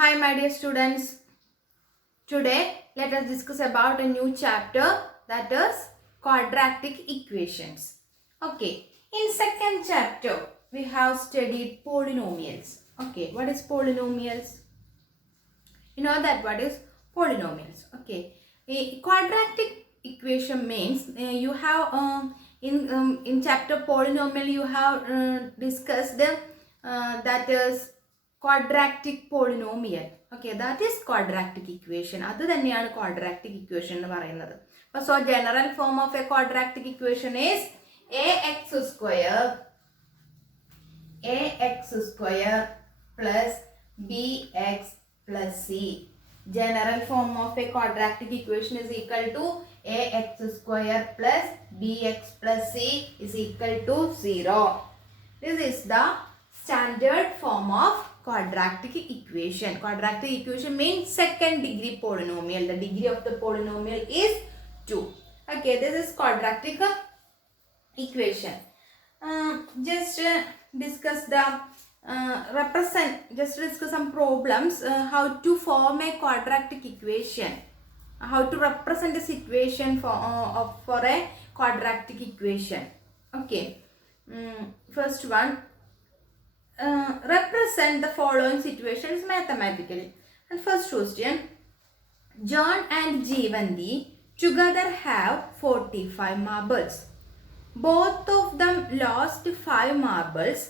Hi my dear students, today let us discuss about a new chapter, that is quadratic equations. Okay, in second chapter we have studied polynomials. Okay, what is polynomials? You know that what is polynomials. Okay, a quadratic equation means you have in chapter polynomial you have discussed that is quadratic polynomial. Okay, that is quadratic equation. അത് തന്നെയാണ് quadratic equation എന്ന് പറയുന്നത്. So general form of a quadratic equation is ax square plus bx plus c. General form of a quadratic equation is equal to ax square plus bx plus c is equal to 0. This is the standard form of quadratic equation. Quadratic equation means second degree polynomial. The degree of the polynomial is 2. Okay, this is quadratic equation. Just discuss some problems how to form a quadratic equation, how to represent a situation for a quadratic equation. Okay, first one, represent the following situations mathematically. And first question, John and Jeevanti together have 45 marbles. Both of them lost 5 marbles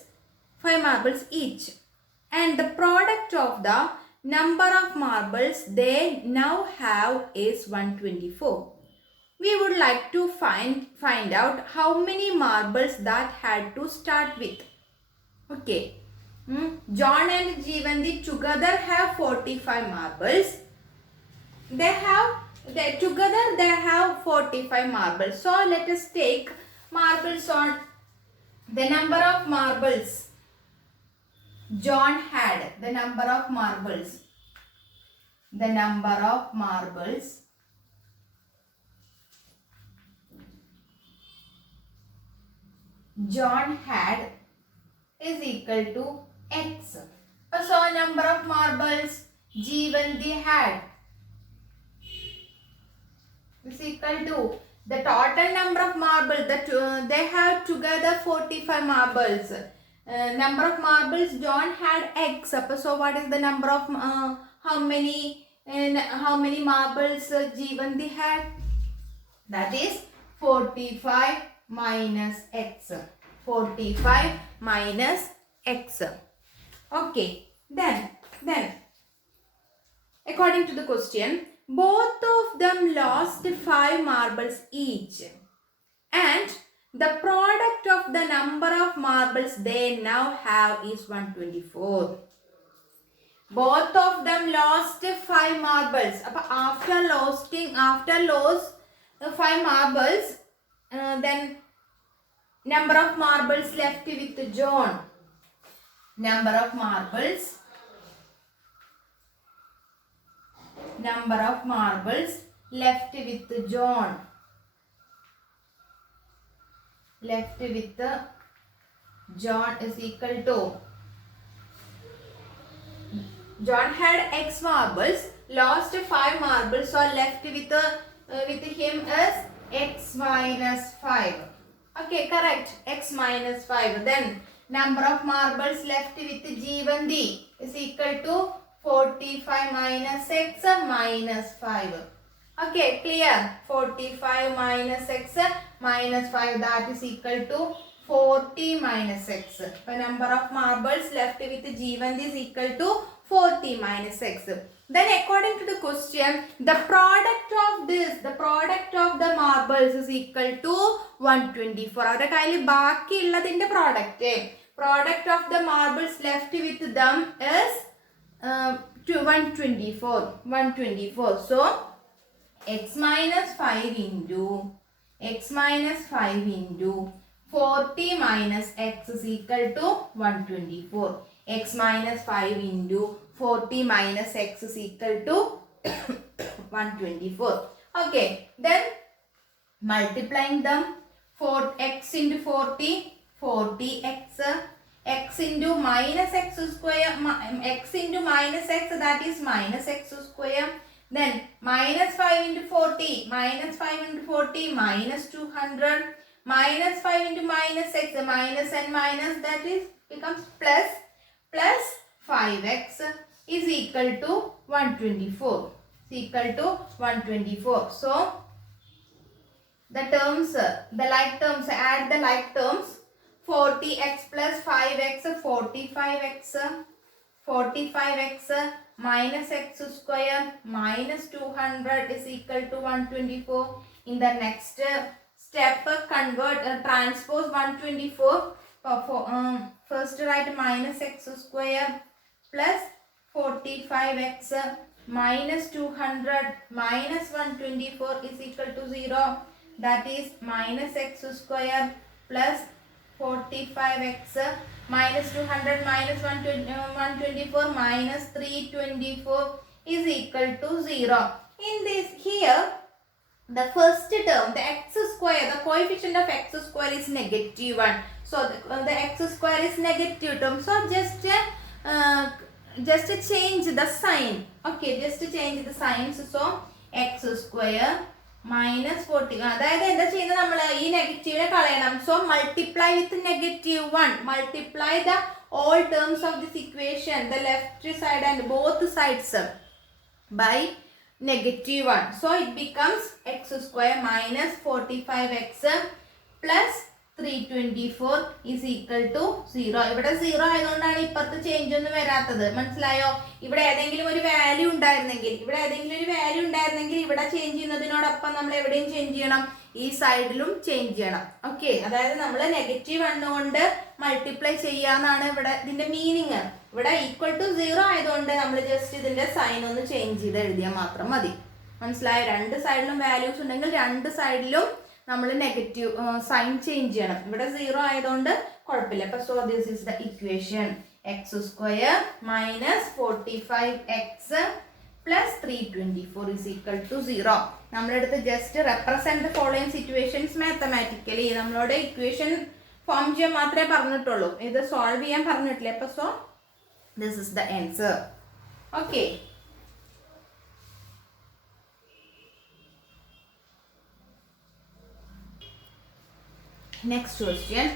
each, and the product of the number of marbles they now have is 124. We would like to find out how many marbles that had to start with. Okay, John and Jeevanti together have 45 marbles. They have 45 marbles. So let us take marbles on the number of marbles John had. The number of marbles John had is equal to x. So number of marbles Jeevanti had is equal to the total number of marbles that they have together 45 marbles. Number of marbles John had x. So what is the number of how many marbles Jeevanti had? That is 45 minus x. 45 minus x. Okay, then according to the question, both of them lost 5 marbles each, and the product of the number of marbles they now have is 124. Both of them lost 5 marbles. After loss 5 marbles, then number of marbles left with John. Number of marbles left with John. Is equal to, John had x marbles, lost 5 marbles, so left with him is x minus 5. Okay, correct, x minus 5. Then number of marbles left with Jeevanti is equal to 45 minus x minus 5. Okay, clear? 45 minus x minus 5, that is equal to 40 minus x. The number of marbles left with Jeevanti is equal to 40 minus x. Then according to the question, the product of the marbles is equal to 124. അവരുടെ കയ്യിൽ ബാക്കിയുള്ളതിന്റെ product of the marbles left with them is 124. So x minus 5 into 40 minus x is equal to 124. X minus 5 into 40 minus x is equal to 124. Okay, then multiplying them, 4x into 40, 40x, x into minus x square, x into minus x, that is minus x square. Then minus 5 into 40, minus 5 into 40, minus 200, minus 5 into minus x, minus and minus, that is becomes plus 5x is equal to 124. Is equal to 124. So the terms, the like terms, add the like terms. 40x plus 5x, 45x, 45x minus x square minus 200 is equal to 124. In the next step, convert, transpose 124. First write minus x square plus 45x minus 200 minus 124 is equal to 0. That is minus x square plus 45x minus 200 minus 124 minus 324 is equal to 0. In this here, the first term, the x square, the coefficient of x square is negative 1. So the x square is negative term. So just change the sign. Okay, just change the signs. So x square minus 40. അതായത് എന്താ ചെയ്യുന്നത്, നമ്മൾ ഈ നെഗറ്റീവിനെ കളയണം. So multiply with negative 1. Multiply the all terms of this equation, the left side and both sides by negative 1. So it becomes x square minus 45x plus 324 is equal to 0. ഇവിടെ 0 ആയതുകൊണ്ടാണ് ഇപ്പുറത്ത് ചേഞ്ച് ഒന്നും വരാത്തത്. മനസ്സിലായോ? ഇവിടെ ഏതെങ്കിലും ഒരു വാല്യൂ ഉണ്ടായിരുന്നെങ്കിൽ ഇവിടെ ചേഞ്ച് ചെയ്യുന്നതിനോടൊപ്പം നമ്മൾ എവിടെയും ചേഞ്ച് ചെയ്യണം, ഈ സൈഡിലും ചേഞ്ച് ചെയ്യണം. ഓക്കെ, അതായത് നമ്മൾ നെഗറ്റീവ് 1 കൊണ്ട് മൾട്ടിപ്ലൈ ചെയ്യാന്നാണ് ഇവിടെ ഇതിന്റെ മീനിങ്. ഇവിടെ ഈക്വൽ ടു 0 ആയതുകൊണ്ട് നമ്മൾ ജസ്റ്റ് ഇതിന്റെ സൈൻ ഒന്ന് ചേഞ്ച് ചെയ്ത് എഴുതിയാൽ മാത്രം മതി. മനസ്സിലായോ? രണ്ട് സൈഡിലും വാല്യൂസ് ഉണ്ടെങ്കിൽ രണ്ട് സൈഡിലും നമ്മൾ നെഗറ്റീവ് സൈൻ ചേഞ്ച് ചെയ്യണം. ഇവിടെ 0 ആയതുകൊണ്ട് കുഴപ്പമില്ല. അപ്പൊ so this is the equation X square minus 45x plus 324 is equal to 0. നമ്മളെടുത്ത് just represent the following situations mathematically. നമ്മളോട് ഇക്വേഷൻ ഫോം ചെയ്യാൻ മാത്രമേ പറഞ്ഞിട്ടുള്ളൂ, ഇത് സോൾവ് ചെയ്യാൻ പറഞ്ഞിട്ടില്ല. അപ്പൊ so this is the answer. Okay, next question.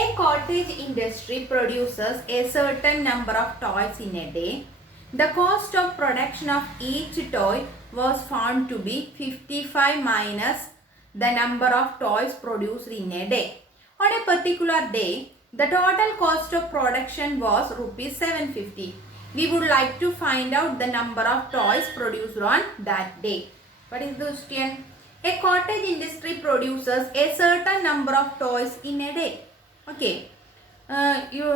A cottage industry produces a certain number of toys in a day. The cost of production of each toy was found to be 55 minus the number of toys produced in a day. On a particular day, the total cost of production was rupees 750. We would like to find out the number of toys produced on that day. What is the question? A cottage industry produces a certain number of toys in a day. Okay, you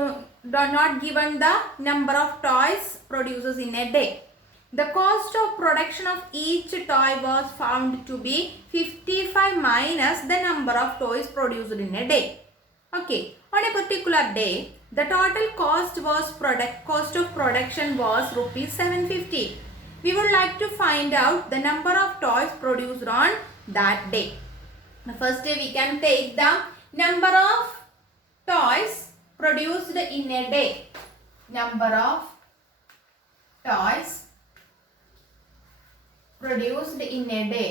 do not given the number of toys produces in a day. The cost of production of each toy was found to be 55 minus the number of toys produced in a day. Okay, on a particular day, the total cost of production was rupees 750. We would like to find out the number of toys produced on that day. First we can take the number of toys produced in a day. Number of toys produced in a day.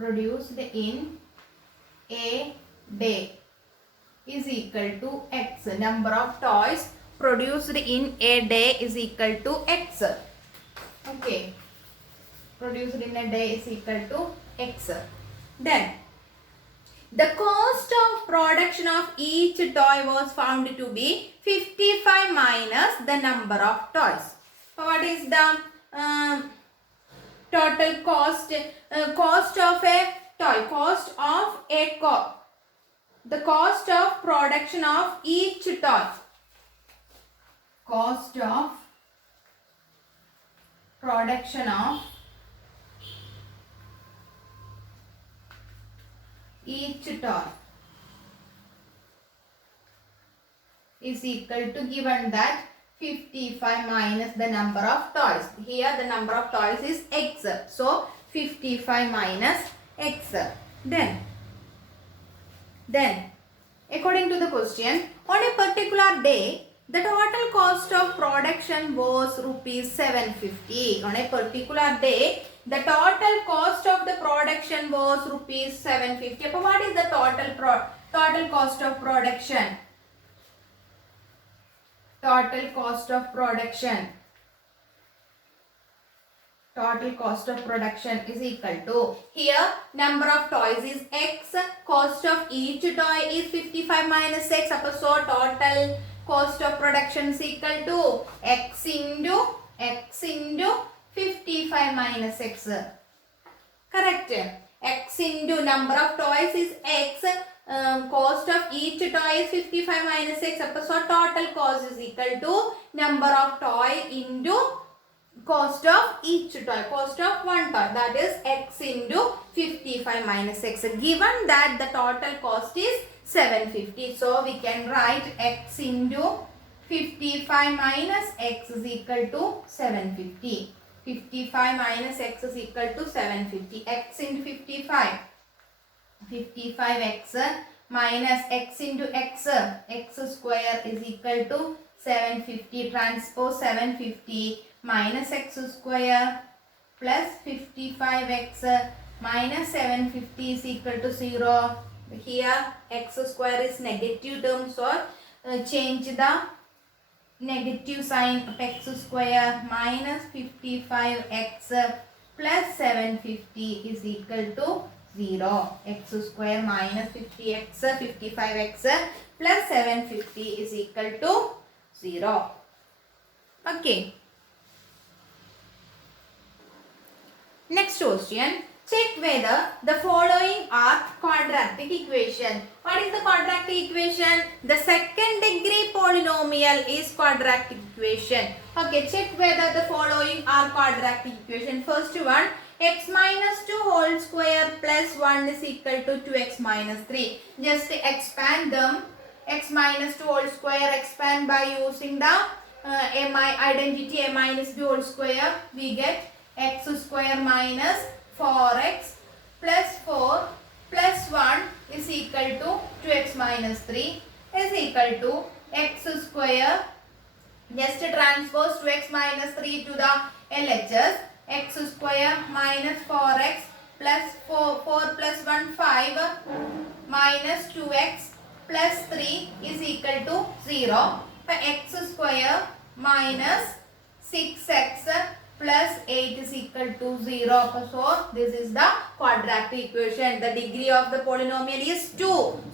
Produced in a day is equal to x. Number of toys produced in a day is equal to x. Okay, produced in a day is equal to x. Then the cost of production of each toy was found to be 55 minus the number of toys. So what is the total cost? Cost of a toy, the cost of production of each toy. Cost of production of each toy is equal to, given that 55 minus the number of toys. Here the number of toys is x. So 55 minus x. Then According to the question, on a particular day, the total cost of production was rupees 750. On a particular day, the total cost of the production was rupees 750. So what is the total cost of production? Total cost of production. Total cost of production is equal to, here number of toys is x, cost of each toy is 55 minus x, so total cost of production is equal to x into 55 minus x. Correct. X into number of toys is x, cost of each toy is 55 minus x, so total cost is equal to number of toy into cost of each toy, cost of one toy, that is x into 55 minus x. Given that the total cost is 750, so we can write x into 55 minus x is equal to 750. 55 minus x is equal to 750. X into 55. 55x minus x into x square is equal to 750. Transpose 750 minus x square plus 55x minus 750 is equal to 0. Here x square is negative term, so change the negative sign of x square minus 55x plus 750 is equal to 0. X square minus 55x plus 750 is equal to 0. Okay. Next question. Check whether the following are quadratic equation. What is the quadratic equation? The second degree polynomial is quadratic equation. Okay, check whether the following are quadratic equation. First one, x minus 2 whole square plus 1 is equal to 2x minus 3. Just expand them. X minus 2 whole square expand by using the identity a minus b whole square. We get x square minus 4x plus 4 plus 1 is equal to 2x minus 3 is equal to x square. Just transpose 2x minus 3 to the LHS. X square minus 4x plus 4 plus 1 5 minus 2x plus 3 is equal to 0. For x square minus 6x plus 8 is equal to 0. So this is the quadratic equation. The degree of the polynomial is 2.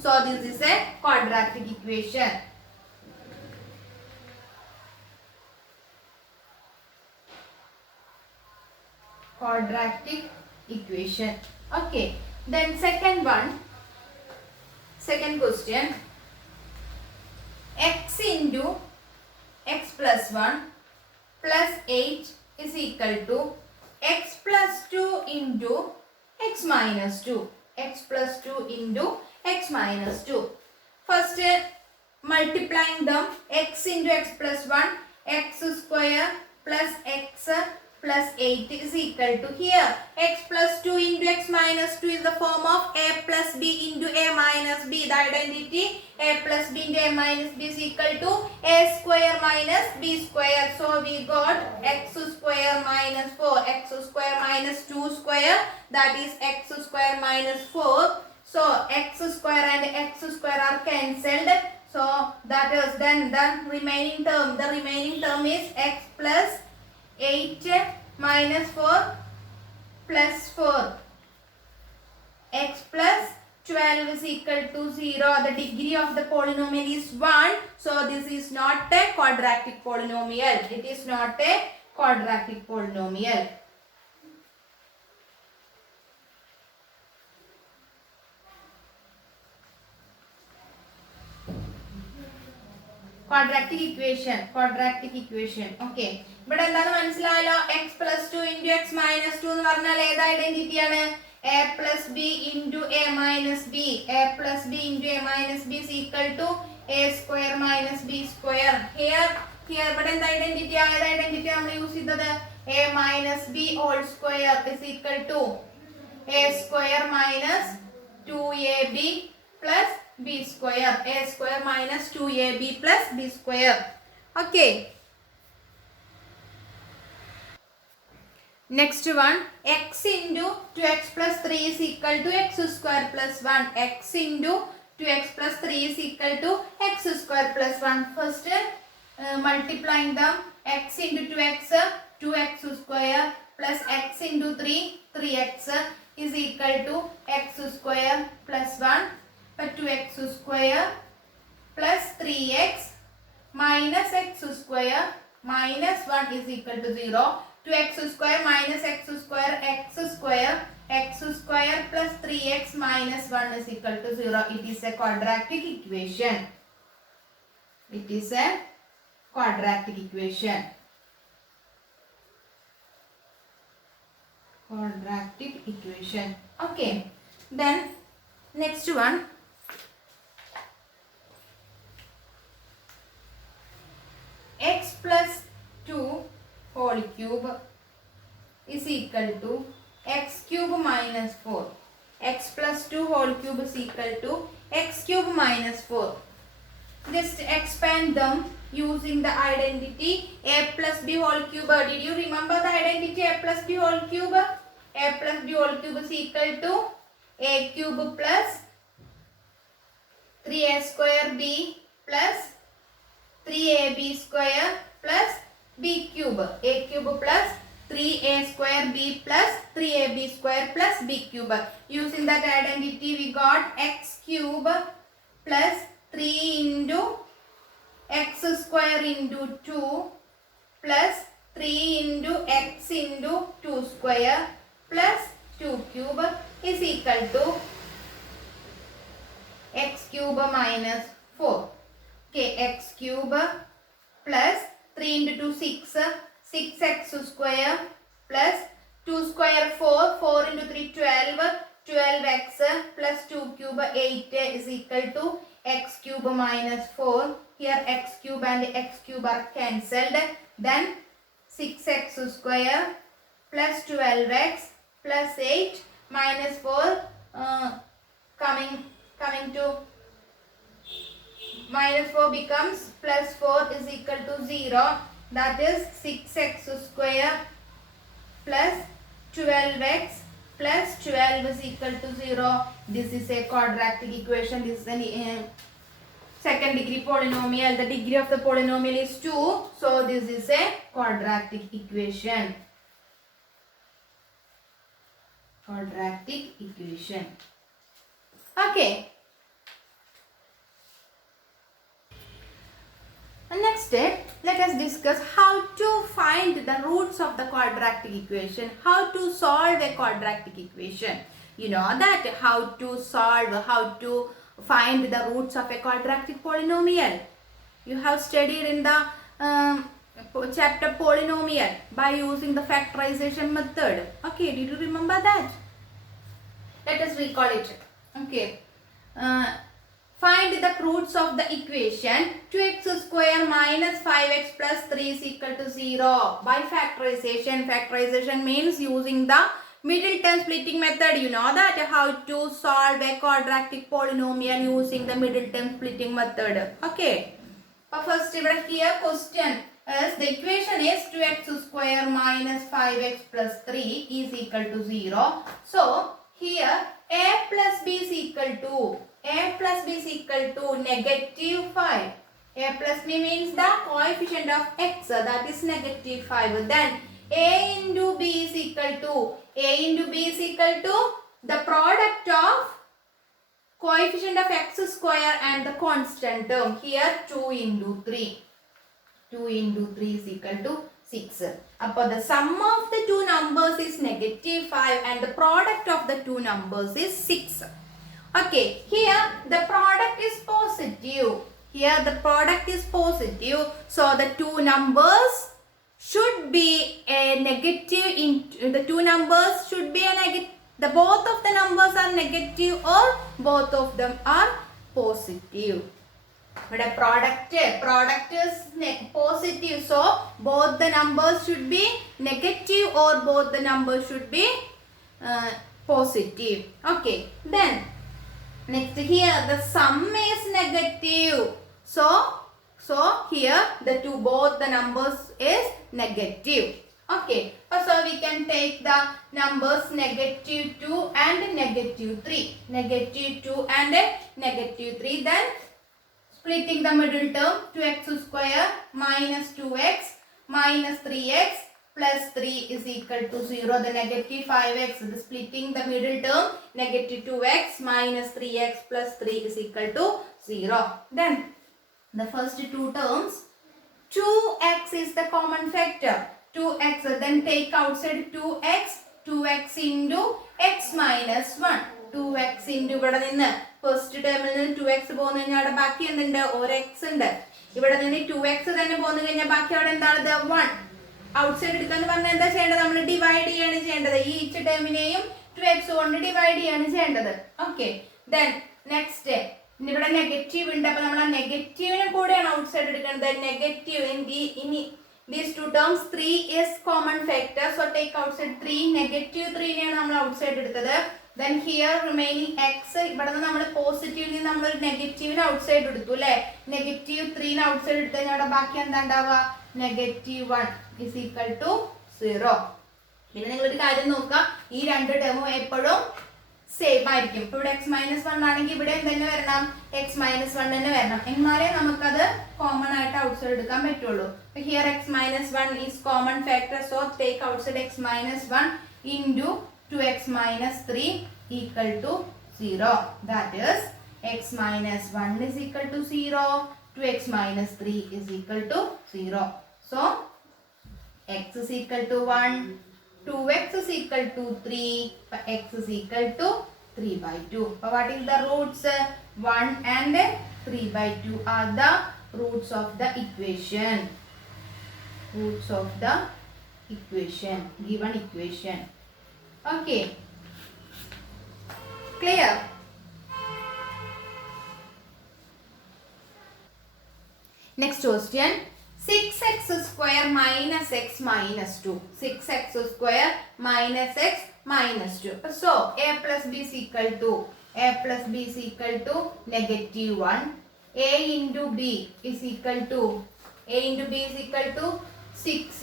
So this is a quadratic equation. Quadratic equation. Okay. Then second one. Second question. X into x plus 1 plus 8 is equal to x plus 2 into x minus 2. X plus 2 into x minus 2. First multiplying them, x into x plus 1, x square plus x plus 8 is equal to, here x plus 2 into x minus 2 is the form of a plus b into a minus b. The identity a plus b into a minus b is equal to a square minus b square. So we got x square minus 4, x square minus 2 square, that is x square minus 4. So x square and x square are cancelled. So that is then the remaining term. The remaining term is x plus 8 minus 4 plus 4. X plus 12 is equal to 0. The degree of the polynomial is 1. So this is not a quadratic polynomial. It is not a quadratic polynomial. Quadratic equation. Okay. But എന്താണ് മനസ്സിലായല്ലോ, x plus 2 into x minus 2 എന്ന് പറഞ്ഞാൽ ഏത് ഐഡന്റിറ്റിയാണ്? a plus b into a minus b. a plus b into a minus b is equal to a square minus b square. Here ഇവിടെ എന്ത് ഐഡന്റിറ്റി? ഏത് ഐഡന്റിറ്റി നമ്മൾ യൂസ് ചെയ്തത്? a minus b whole square is equal to a square minus 2ab plus b square. A square minus 2ab plus b square. Okay. Next one, x into 2x plus 3 is equal to x square plus 1. X into 2x plus 3 is equal to x square plus 1. First, multiplying them, x into 2x, 2x square plus x into 3, 3x is equal to x square plus 1. But 2x square plus 3x minus x square minus 1 is equal to 0. 2x square minus x square, x square plus 3x minus 1 is equal to 0. It is a quadratic equation. It is a quadratic equation. Quadratic equation. Okay. Then next one. X plus 2 whole cube is equal to x cube minus 4. X plus 2 whole cube is equal to x cube minus 4. Just expand them using the identity a plus b whole cube. Did you remember the identity a plus b whole cube? A plus b whole cube is equal to a cube plus 3a square b plus 3ab square plus b cube. A cube plus 3a square b plus 3ab square plus b cube. Using that identity we got x cube plus 3 into x square into 2 plus 3 into x into 2 square plus 2 cube is equal to x cube minus 4. Okay, x cube plus 3 into 2 6, 6x square plus 2 square 4, 4 into 3 12, 12x plus 2 cube 8 is equal to x cube minus 4. Here x cube and x cube are cancelled. Then 6x square plus 12x plus 8 minus 4 coming to minus 4 becomes plus 4 is equal to 0. That is 6x square plus 12x plus 12 is equal to 0. This is a quadratic equation. This is a second degree polynomial. The degree of the polynomial is 2. So this is a quadratic equation. Quadratic equation. Okay. And next step, let us discuss how to find the roots of the quadratic equation. How to solve a quadratic equation. You know that how to find the roots of a quadratic polynomial. You have studied in the chapter polynomial by using the factorization method. Okay, did you remember that? Let us recall it. Okay. Find the roots of the equation 2x square minus 5x plus 3 is equal to 0 by factorization. Factorization means using the middle term splitting method. You know that how to solve a quadratic polynomial using the middle term splitting method. Okay. First here question is the equation is 2x square minus 5x plus 3 is equal to 0. So here a plus b is equal to negative 5. A plus b means the coefficient of x, that is negative 5. Then a into b is equal to the product of coefficient of x square and the constant term. Here 2 into 3. 2 into 3 is equal to 6. Upon the sum of the two numbers is negative 5 and the product of the two numbers is 6. Okay, here the product is positive. So the two numbers should be a negative. Both of the numbers are negative or both of them are positive. But a product is positive. So both the numbers should be negative or both the numbers should be positive. Okay, then Next here the sum is negative. So here the both the numbers is negative. Okay. So we can take the numbers negative 2 and negative 3. Negative 2 and negative 3. Then splitting the middle term 2x square minus 2x minus 3x plus 3 is equal to 0. The negative 5x, the splitting the middle term negative 2x minus 3x plus 3 is equal to 0. Then the first two terms 2x is the common factor. 2x, then take outside 2x into x minus 1. 2x into ഇവിടെ നിന്ന് ഫസ്റ്റ് ടേമിൽ നിന്ന് 2x പോന്നു കഴിഞ്ഞാൽ അവിടെ ബാക്കി എന്തുണ്ട്? ഒരു x ഉണ്ട്. ഇവിടെ നിന്ന് 2x തന്നെ പോന്നു കഴിഞ്ഞാൽ ബാക്കി അവിടെ എന്താണ്? 1. ഔട്ട്സൈഡ് എടുക്കാന്ന് പറഞ്ഞാൽ എന്താ ചെയ്യേണ്ടത്? നമ്മൾ ഡിവൈഡ് ചെയ്യാണ് ചെയ്യേണ്ടത്. ഈ ഈച്ച് ടേമിനെയും 2x കൊണ്ട് ഡിവൈഡ് ചെയ്യാണ് ചെയ്യേണ്ടത്. ഓക്കെ. ദെൻ നെക്സ്റ്റ് ഇവിടെ നെഗറ്റീവ് ഉണ്ട്. അപ്പൊ നമ്മൾ ആ നെഗറ്റീവിനും കൂടെയാണ് ഔട്ട്സൈഡ് എടുക്കേണ്ടത്. നെഗറ്റീവ് ഇനി these two terms 3 is common factor, so take outside 3. negative 3 നെയാണ് നമ്മൾ ഔട്ട്സൈഡ് എടുത്തത്. then here remaining x, ഇവിടെ നിന്ന് നമ്മൾ പോസിറ്റീവിൽ നമ്മൾ നെഗറ്റീവിന് ഔട്ട്സൈഡ് എടുത്തു അല്ലേ? നെഗറ്റീവ് 3 ന് ഔട്ട്സൈഡ് എടുത്തു കഴിഞ്ഞാൽ അവിടെ ബാക്കി എന്താ ഉണ്ടാവുക? നെഗറ്റീവ് 1 is equal to 0. പിന്നെ നിങ്ങളൊരു കാര്യം നോക്കുക, ഈ രണ്ട് ടേമും എപ്പോഴും സെയിം ആയിരിക്കും. ഇപ്പൊ ഇവിടെ x മൈനസ് 1 ആണെങ്കിൽ ഇവിടെ തന്നെ വരണം x മൈനസ് 1 തന്നെ വരണം. എന്നാലേ നമുക്കത് കോമൺ ആയിട്ട് ഔട്ട്സൈഡ് എടുക്കാൻ പറ്റുള്ളൂ. Here x minus 1 is common factor, so take outside x minus 1 into 2x minus 3 equal to 0. That is x minus 1 is equal to 0, 2x minus 3 is equal to 0. So x is equal to 1, 2x is equal to 3, x is equal to 3 by 2. So what is the roots? 1 and 3 by 2 are the roots of the equation. Roots of the equation, given equation. Okay. Clear? Next question. 6x square minus x minus 2. 6x square minus x minus 2. So a plus b is equal to negative 1. a into b is equal to 6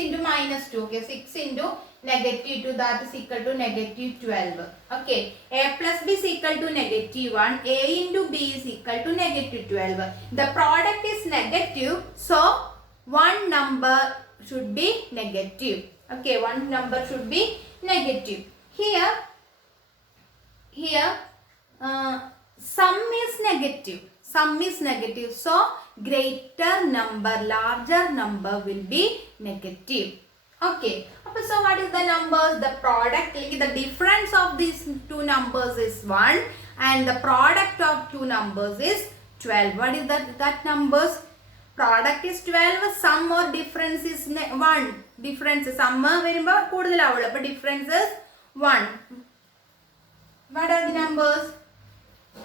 into minus 2. Okay, 6 into negative 2, that is equal to negative 12. Okay, a plus b is equal to negative 1, a into b is equal to negative 12. The product is negative, so one number should be negative. Okay, one number should be negative. Here sum is negative, so greater number, larger number will be negative. Okay, so what is the numbers? The product, the difference of these two numbers is 1 and the product of two numbers is 12. What is that numbers? Product is 12, sum or difference is 1. Difference, sum വരുമ്പോൾ കൂടുതലാവുള്ളൂ, അപ്പോൾ difference is 1. What are the numbers?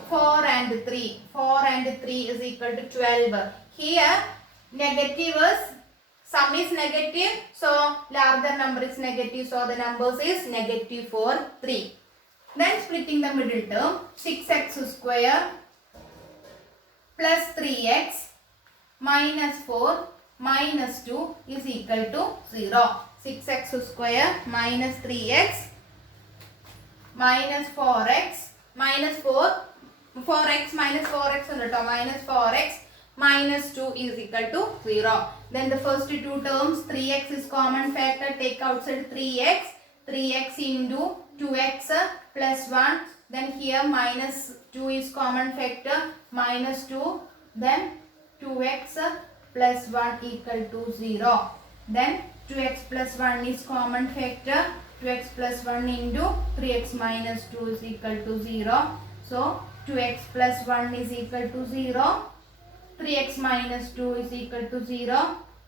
4 and 3. 4 and 3 is equal to 12. Here negative is, sum is negative, so larger number is negative, so the numbers is negative 4, 3. Then splitting the middle term, 6x square plus 3x minus 4 minus 2 is equal to 0. 6x square minus 3x minus 4x minus 4x minus 4x minus 4x minus 2 is equal to 0. Then the first two terms, 3x is common factor, take outside 3x into 2x plus 1. Then here minus 2 is common factor, minus 2. Then 2x plus 1 equal to 0. Then 2x plus 1 is common factor, 2x plus 1 into 3x minus 2 is equal to 0. So 2x plus 1 is equal to 0. 3x minus 2 is equal to 0.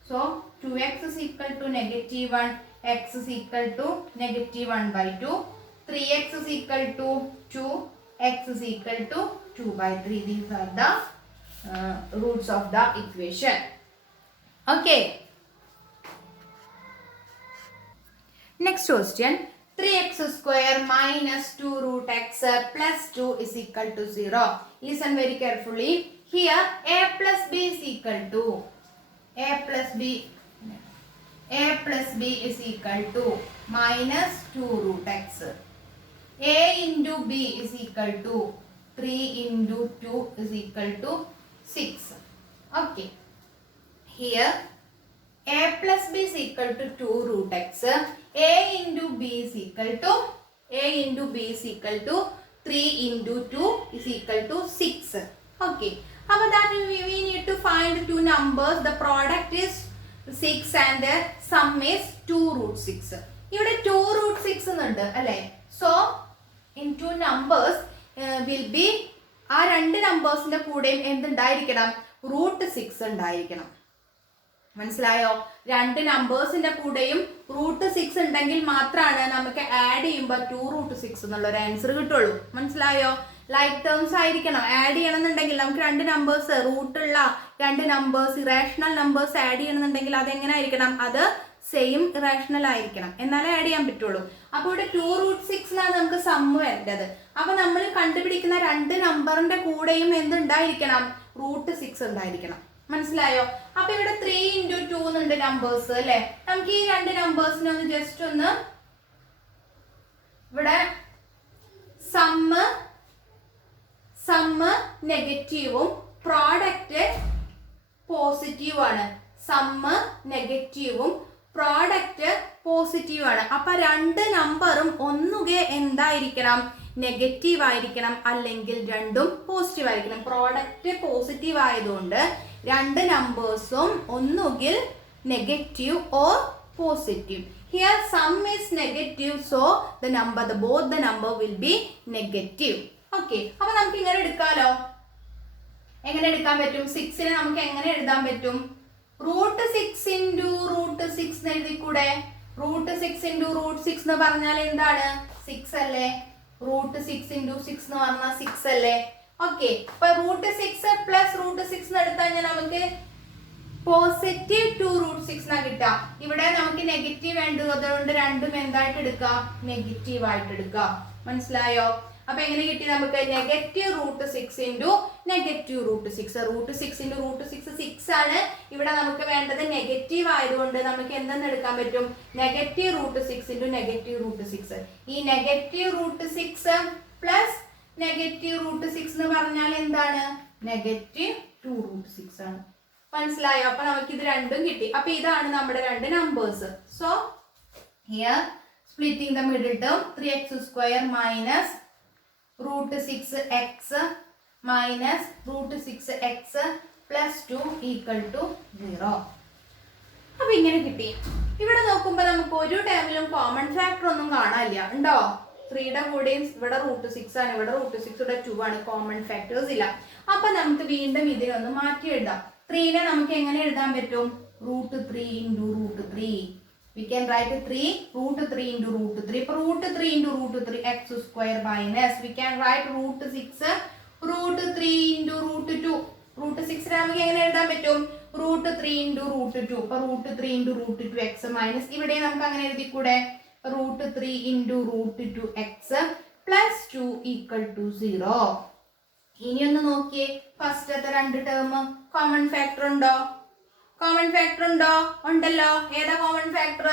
So 2x is equal to negative 1, x is equal to negative 1 by 2. 3x is equal to 2, x is equal to 2 by 3. These are the roots of the equation. Okay. Next question. 3x square minus 2 root x plus 2 is equal to 0. Listen very carefully. Here a plus b is equal to a plus b is equal to minus 2 root x. A into b is equal to 3 into 2 is equal to 6. Okay. Here a plus b is equal to 2 root x. A into b is equal to 3 into 2 is equal to 6. Okay. Now that we need to find two numbers. The product is 6 and the sum is 2 root 6. Here 2 root 6 ഉണ്ട് അല്ലേ? So in two numbers will be ആ രണ്ട് നമ്പേഴ്സിന്റെ കൂടെയും എന്തുണ്ടായിരിക്കണം? റൂട്ട് 6 ഉണ്ടായിരിക്കണം. മനസ്സിലായോ? രണ്ട് നമ്പേഴ്സിന്റെ കൂടെയും റൂട്ട് 6 ഉണ്ടെങ്കിൽ മാത്രമാണ് നമുക്ക് ആഡ് ചെയ്യുമ്പോൾ 2 റൂട്ട് 6 എന്നുള്ള ഒരു ആൻസർ കിട്ടുള്ളൂ. മനസ്സിലായോ? ലൈക്ക് ടേംസ് ആയിരിക്കണം. ആഡ് ചെയ്യണമെന്നുണ്ടെങ്കിൽ നമുക്ക് രണ്ട് നമ്പേഴ്സ് റൂട്ടുള്ള രണ്ട് നമ്പേഴ്സ് ഇറാഷണൽ നമ്പേഴ്സ് ആഡ് ചെയ്യണമെന്നുണ്ടെങ്കിൽ അതെങ്ങനെ ആയിരിക്കണം? അത് സെയിം ഇറാഷണൽ ആയിരിക്കണം, എന്നാലേ ആഡ് ചെയ്യാൻ പറ്റുള്ളൂ. അപ്പോൾ ഇവിടെ 2 റൂട്ട് 6 നമുക്ക് സമ്മ് വരേണ്ടത്. അപ്പൊ നമ്മൾ കണ്ടുപിടിക്കുന്ന രണ്ട് നമ്പറിന്റെ കൂടെയും എന്തുണ്ടായിരിക്കണം? റൂട്ട് 6 ഉണ്ടായിരിക്കണം. മനസ്സിലായോ? അപ്പൊ ഇവിടെ 3 into 2 എന്നുണ്ട് നമ്പേഴ്സ് അല്ലെ? നമുക്ക് ഈ രണ്ട് നമ്പേഴ്സിനെ ഒന്ന് ജസ്റ്റ് ഒന്ന് ഇവിടെ സമ്മ് നെഗറ്റീവും പ്രോഡക്റ്റ് പോസിറ്റീവ് ആണ്. സമ്മ് നെഗറ്റീവും പ്രോഡക്റ്റ് പോസിറ്റീവ് ആണ്. അപ്പൊ രണ്ട് നമ്പറും ഒന്നുകെ എന്തായിരിക്കണം? നെഗറ്റീവ് ആയിരിക്കണം, അല്ലെങ്കിൽ രണ്ടും പോസിറ്റീവ് ആയിരിക്കണം. പ്രോഡക്റ്റ് പോസിറ്റീവ് ആയതുകൊണ്ട് രണ്ട് നമ്പേഴ്സും ഒന്നുകിൽ negative or positive. Here sum is negative, so both the number will be negative. Okay. അപ്പൊ നമുക്ക് ഇങ്ങനെ എടുക്കാലോ. എങ്ങനെ എടുക്കാൻ പറ്റും? 6നെ നമുക്ക് എങ്ങനെ എഴുതാൻ പറ്റും? റൂട്ട് 6 into റൂട്ട് 6 എഴുതി കൂടെ? റൂട്ട് 6 into റൂട്ട് 6 എന്ന് പറഞ്ഞാൽ എന്താണ്? 6 അല്ലേ? റൂട്ട് 6 into 6 എന്ന് പറഞ്ഞാൽ 6 അല്ലേ? ഓക്കെ. അപ്പൊ റൂട്ട് 6 പ്ലസ് റൂട്ട് 6 എടുത്തു കഴിഞ്ഞാൽ നമുക്ക് പോസിറ്റീവ് 2 റൂട്ട് 6 എന്നാ കിട്ടാം. ഇവിടെ നമുക്ക് നെഗറ്റീവ് വേണ്ടത് അതുകൊണ്ട് രണ്ടും എന്തായിട്ട് എടുക്കാം? നെഗറ്റീവ് ആയിട്ട് എടുക്കാം. മനസ്സിലായോ? അപ്പൊ എങ്ങനെ കിട്ടി നമുക്ക്? Negative root 6 into negative root 6. Root 6 into root 6 6 ആണ്. ഇവിടെ നമുക്ക് വേണ്ടത് നെഗറ്റീവ് ആയതുകൊണ്ട് നമുക്ക് എന്തെന്ന് എടുക്കാൻ പറ്റും? Negative root 6 into negative root 6. ഈ negative root 6 plus negative root 6 എന്ന് പറഞ്ഞാൽ എന്താണ്? നെഗറ്റീവ് 2 റൂട്ട് 6 ആണ്. മനസ്സിലായോ? അപ്പൊ നമുക്ക് ഇത് രണ്ടും കിട്ടി. അപ്പൊ ഇതാണ് നമ്മുടെ രണ്ട് numbers. So here splitting the middle term 3x square minus root 6x minus root 6x plus 2 equal to 0. അപ്പൊ ഇങ്ങനെ കിട്ടി. ഇവിടെ നോക്കുമ്പോ നമുക്ക് ഒരു ടേമിലും കോമൺ ഫാക്ടർ ഒന്നും കാണാനില്ല. ഉണ്ടോ? 3യുടെ കൂടെയും ഇവിടെ റൂട്ട് 6 ആണ്, ഇവിടെ റൂട്ട് 6 ഇവിടെ 2 ആണ്. കോമൺ ഫാക്ടേഴ്സ് ഇല്ല. അപ്പൊ നമുക്ക് വീണ്ടും ഇതിനൊന്ന് മാറ്റി എഴുതാം. 3നെ നമുക്ക് എങ്ങനെ എഴുതാൻ പറ്റും? Root 3 into root 3. We can write 3 root 3 into root 3. For root 3 into root 3 x square minus we can write root 6 root 3 into root 2. Root 6 നമുക്ക് എങ്ങനെ എഴുതാൻ പറ്റും? root 3 into root 2. അപ്പോൾ root 3 into root 2 x minus ഇവിടെ നമുക്ക് അങ്ങനെ എഴുതി കൂടെ? root 3 into root 2 x plus 2 equal to 0. ഇനി ഒന്ന് നോക്കിയേ. ഫസ്റ്റത്തെ രണ്ട് ടേം കോമൺ ഫാക്ടർ ഉണ്ടോ? കോമൺ ഫാക്ടർ ഉണ്ടോ? ഉണ്ടല്ലോ. ഏതാ common factor?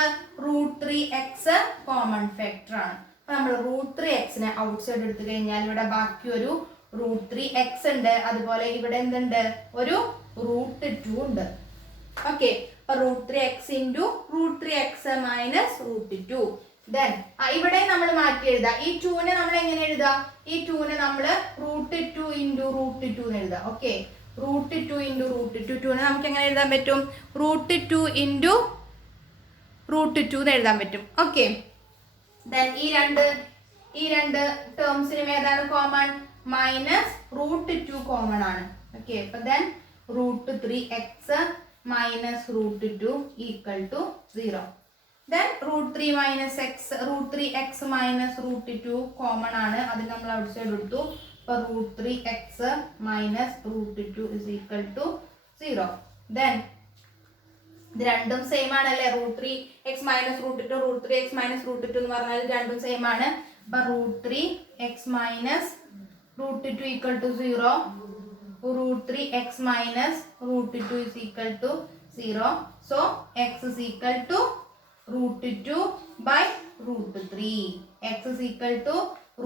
Root 3x common factor ആണ്. അപ്പൊ നമ്മൾ റൂട്ട് 3x ഔട്ട് സൈഡ് എടുത്തു കഴിഞ്ഞാൽ ഇവിടെ ബാക്കി ഒരു റൂട്ട് 3x ഉണ്ട്. അതുപോലെ ഇവിടെ എന്തുണ്ട്? ഒരു റൂട്ട് 2 ഉണ്ട്. ഓക്കെ. അപ്പൊ root 3x into root 3x minus root 2. Then ഇവിടെ നമ്മൾ മാറ്റി എഴുതാം. ഈ 2നെ നമ്മൾ എങ്ങനെ എഴുതാം? ഈ 2നെ നമ്മൾ റൂട്ട് 2 ഇൻറ്റു റൂട്ട് 2 എന്ന് എഴുതാം. ഓക്കെ. റൂട്ട് 2 ഇൻറ്റു റൂട്ട് 2നെ നമുക്ക് എങ്ങനെ എഴുതാൻ പറ്റും? റൂട്ട് 2 ഇൻറ്റു റൂട്ട് 2 എന്ന് എഴുതാൻ പറ്റും. ഓക്കെ. ദെൻ ഈ രണ്ട് ടേംസിനും ഏതാണ് കോമൺ? മൈനസ് റൂട്ട് 2 കോമൺ ആണ്. ഓക്കെ. അപ്പൊ then root 3x minus root 2 equal to 0. Then root 3 minus x root 3x minus root 2 common ആണ്. അത് നമ്മൾ ഔട്ട് സൈഡ് എടുത്തു. അപ്പോൾ root 3x minus root 2 is equal to 0. Then ഇത് രണ്ടും സെയിം ആണല്ലേ, √3 x മൈനസ് √2 √3 x മൈനസ് √2 എന്ന് പറഞ്ഞാൽ രണ്ടും സെയിം ആണ്. അപ്പൊ √3 x minus √2 equal to 0, √3 x minus √2 is equal to 0. So x is equal to √2 by √3. x is equal to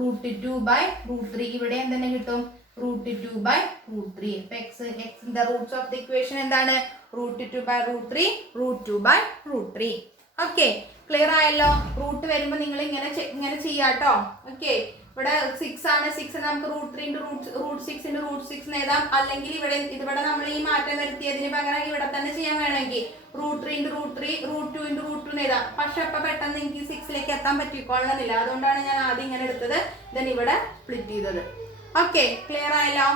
√2 by √3. ഇവിടെ എന്തെന്നെ കിട്ടും, √2 by √3. അപ്പൊ the roots of the equation എന്താണ്, √2 by √3, √2 by √3. ഓക്കെ, ക്ലിയർ ആയല്ലോ. റൂട്ട് വരുമ്പോൾ നിങ്ങൾ ഇങ്ങനെ ചെയ്യാട്ടോ. ഓക്കെ, ഇവിടെ 6 ആണ്, 6 നമുക്ക് √3 × √6 × √6 എഴുതാം. അല്ലെങ്കിൽ ഇവിടെ നമ്മൾ ഈ മാറ്റം വരുത്തിയതിന് പകരം ഇവിടെ തന്നെ ചെയ്യാൻ വേണമെങ്കിൽ √3 × √3 √2 × √2 എഴുതാം. പക്ഷെ അപ്പൊ പെട്ടെന്ന് എനിക്ക് 6ലേക്ക് എത്താൻ പറ്റിക്കൊള്ളണമെന്നില്ല. അതുകൊണ്ടാണ് ഞാൻ ആദ്യം ഇങ്ങനെ എടുത്തത്, ദെൻ ഇവിടെ സ്പ്ലിറ്റ് ചെയ്തത്. ഓക്കെ, ക്ലിയർ ആയല്ലോ.